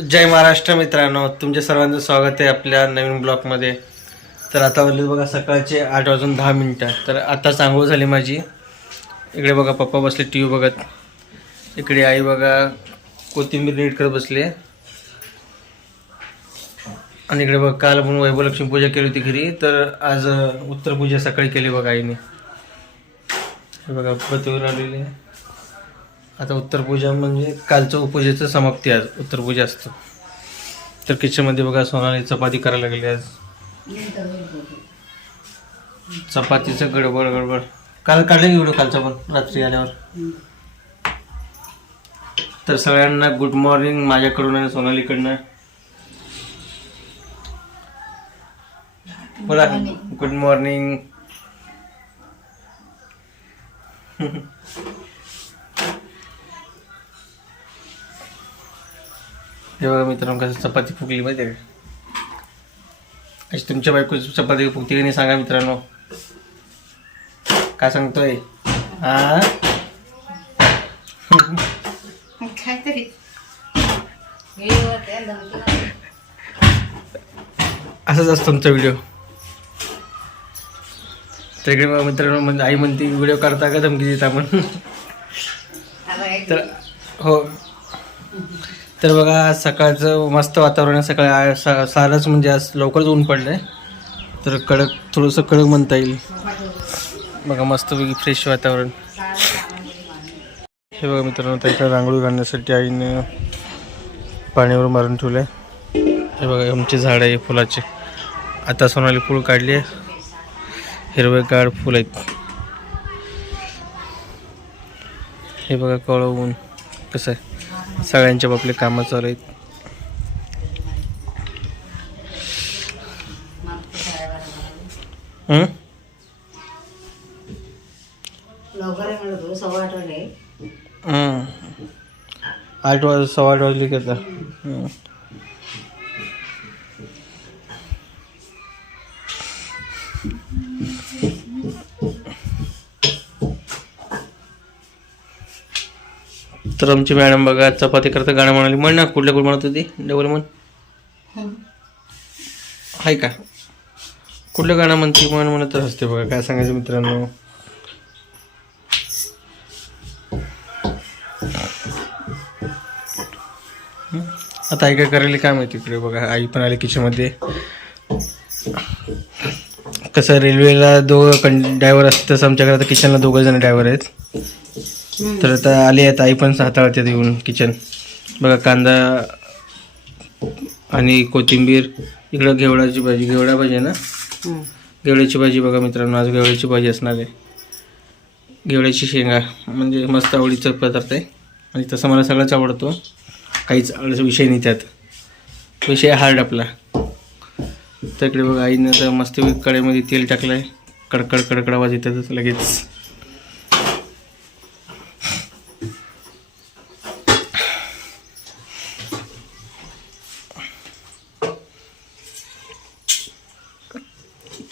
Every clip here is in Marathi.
जय महाराष्ट्र मित्रांनो तुमच्या सर्वांचं स्वागत आहे आपल्या नवीन ब्लॉगमध्ये. तर आता वाजले बघा सकाळचे आठ वाजून दहा मिनटं. तर आता आंघोळ झाली माझी. इकडे बघा पप्पा बसले टी व्ही बघत. इकडे आई बघा कोथिंबीर नीट करत बसले. आणि इकडे बघा काल आपण वैभवलक्ष्मी पूजा केली होती घरी. तर आज उत्तर पूजा सकाळी केली बघा आईने. हे बघा पतीवर आलेली आहे. आता उत्तरपूजा म्हणजे कालचं उपजेचं समाप्ती आज. उत्तरपूजा असतो. तर किचनमध्ये बघा सोनाली चपाती करायला लागली आज. चपातीचं गडबड गडबड. काल काढलं की व्हिडिओ कालचा पण रात्री आल्यावर. तर सगळ्यांना गुड मॉर्निंग माझ्याकडून आणि सोनालीकडनं. बोला गुड मॉर्निंग हे बघा मित्रांनो कसं चपाती फुगली माहिती आहे का? अशी तुमच्या बायको चपाती फुगती की नाही सांगा मित्रांनो. काय सांगतोय? हा असंच असतं तुमचा व्हिडिओ. बघा मित्रांनो म्हणजे आई म्हणते व्हिडिओ काढता का धमकी देता? म्हणून. तर हो. तर बघा आज सकाळचं मस्त वातावरण आहे. सकाळी सा- सारच म्हणजे आज लवकरच ऊन पडलं आहे तर कडक थोडंसं कडक म्हणता येईल. बघा मस्तपैकी फ्रेश वातावरण. हे बघा मित्रांनो त्याच्या रांगोळी घालण्यासाठी आईने पाण्यावर मारून ठेवलं आहे हे बघा आमचे झाड आहे फुलाचे. आता सोनाली फूल काढली आहे. हिरवेगार फुल आहेत. हे बघा कळवून ऊन कसं आहे. सगळ्यांच्या आपले कामं चालू आहेत. आठ वाज सव्वा आठ वाजले की तर आमची मॅडम बघा चपाती करता गाणं म्हणाली. म्हण ना कुठल्या कुठं म्हणत होती? डबल म्हण. आहे का? कुठलं गाणं म्हणते? म्हण म्हणत असते बघा काय सांगायचं मित्रांनो? आता आई काय करायला काय माहिती इकडे बघा. आई पण आली किचनमध्ये. कसं रेल्वेला दोघं कं ड्रायव्हर असतं तसं आमच्या घरात किचनला दोघं जण ड्रायव्हर आहेत. तर आता आली आहेत आई पण हाताळतात येऊन किचन बघा कांदा आणि कोथिंबीर इकडं घेवडाची भाजी घेवडा भाजी आहे ना? घेवड्याची भाजी बघा मित्रांनो आज घेवड्याची भाजी असणार आहे. घेवड्याची शेंगा म्हणजे मस्त आवडीचा पदार्थ आहे. आणि तसं मला सगळंच आवडतो. काहीच विषय नाही त्यात. विषय हार्ड आपला. तर इकडे बघा आईनं तर मस्त कढईमध्ये तेल टाकलं आहे कडकड कडकड आवाज येतातच लगेच.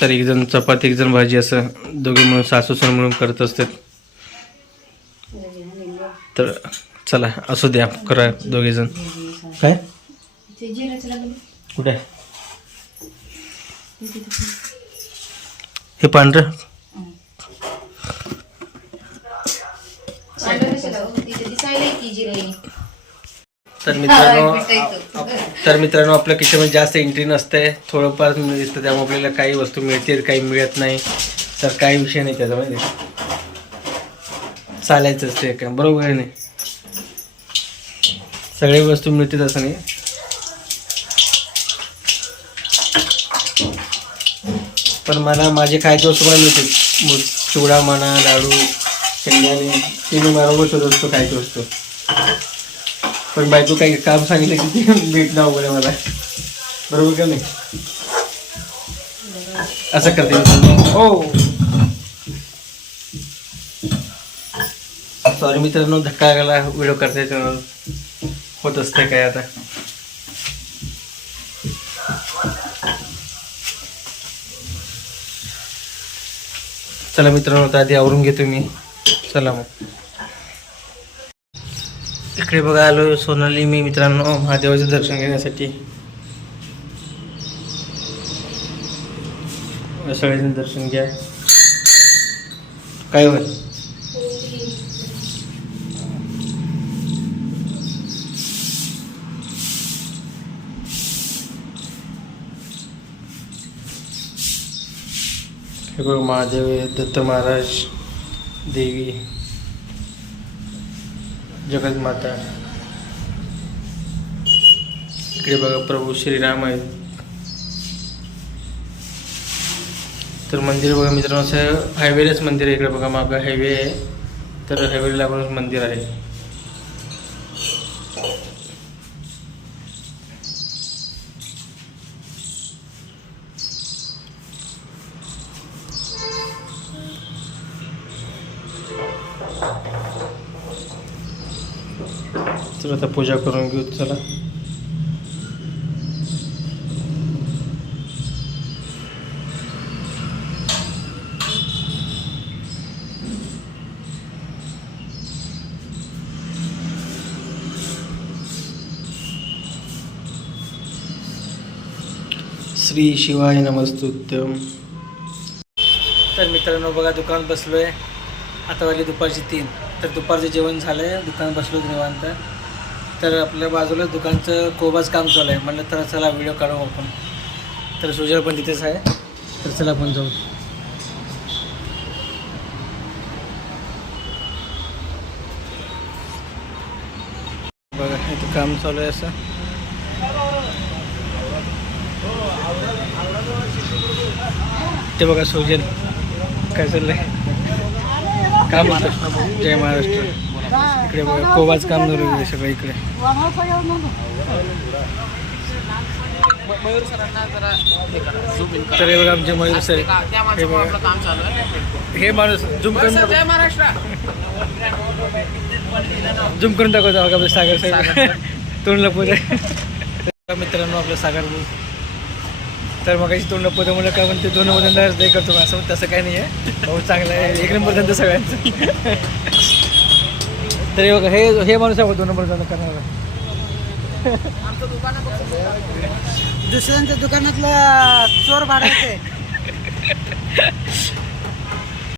तर एक जण चपाती एक जण भाजी असं दोघे मिळून सासू सून मिळून करत असतात. तर चला असू द्या करा दोघे जण. काय? कुठे? हे पांढरं? तर मित्रांनो तर मित्रांनो आपल्या किचनमध्ये जास्त एंट्री नसते. थोडंफार दिसतं त्यामुळे आपल्याला काही वस्तू मिळते काही मिळत नाही. तर काही विषय नाही त्याचा माहिती चालायचं असते काय बरोबर आहे नाही? सगळी वस्तू मिळते तसं नाही. पण मला माझे खायचे वस्तू मला मिळते चिवडा म्हणा लाडू शेंगदाणे ते मी बरोबर शोधत असतो खायची वस्तू पण बायको काही काम सांगितलं की भेट ना वगैरे मला. बरोबर का नाही? असं करते. हो. सॉरी मित्रांनो धक्का लागला. व्हिडिओ करते होत असते काय आता? चला मित्रांनो आता आधी आवरून घेतो मी. चला मग. इकडे बघा आलो सोनाली मी मित्रांनो महादेवाचं दर्शन घेण्यासाठी. सगळ्यांनी दर्शन घ्या. काय होय हे बघ महादेव दत्त महाराज देवी. जगतमाता. इकडे बघा प्रभू श्रीराम आहेत. तर मंदिर बघा मित्रांनो असं हायवेलाच मंदिर आहे इकडे बघा मागं. हायवे आहे. तर हायवेला लागूनच मंदिर आहे. तर आता पूजा करून घेऊ चला. श्री शिवाय नमस्तुत्यम तर मित्रांनो बघा दुकान बसलो आहे आता वाली दुपारची तीन. तर दुपारचं जेवण झालं आहे दुकान बसलो निवांत. तर आपल्या बाजूला दुकानचं कोबाच काम चालू आहे. म्हणलं तर चला व्हिडिओ काढू आपण. तर सुजल पण तिथेच आहे. तर चला आपण जाऊ. बघा इथं काम चालू आहे असं. ते बघा सुजल काय चाललंय? काम होतं जय महाराष्ट्र. इकडे बघा कोबाच काम आहे सगळं इकडे. तर हे बघा आमचे मयूर सर हे बघा. हे माणूस झुम करून झुम करून दाखवतो बघा आपलं सागर साहेब तोंड लपवत आहे मित्रांनो आपलं सागर तर मग तोंड लपवतो म्हणलं काय म्हणते दोन मधून ते? करतो असं तसं काही नाही आहे भाऊ चांगला आहे. एक नंबर धंदा सगळ्यांचं. तरी बघा हे हे माणूस आहे दोन नंबर धंदा करणार. दुसऱ्यांच्या दुकानातलं चोर भाडायचे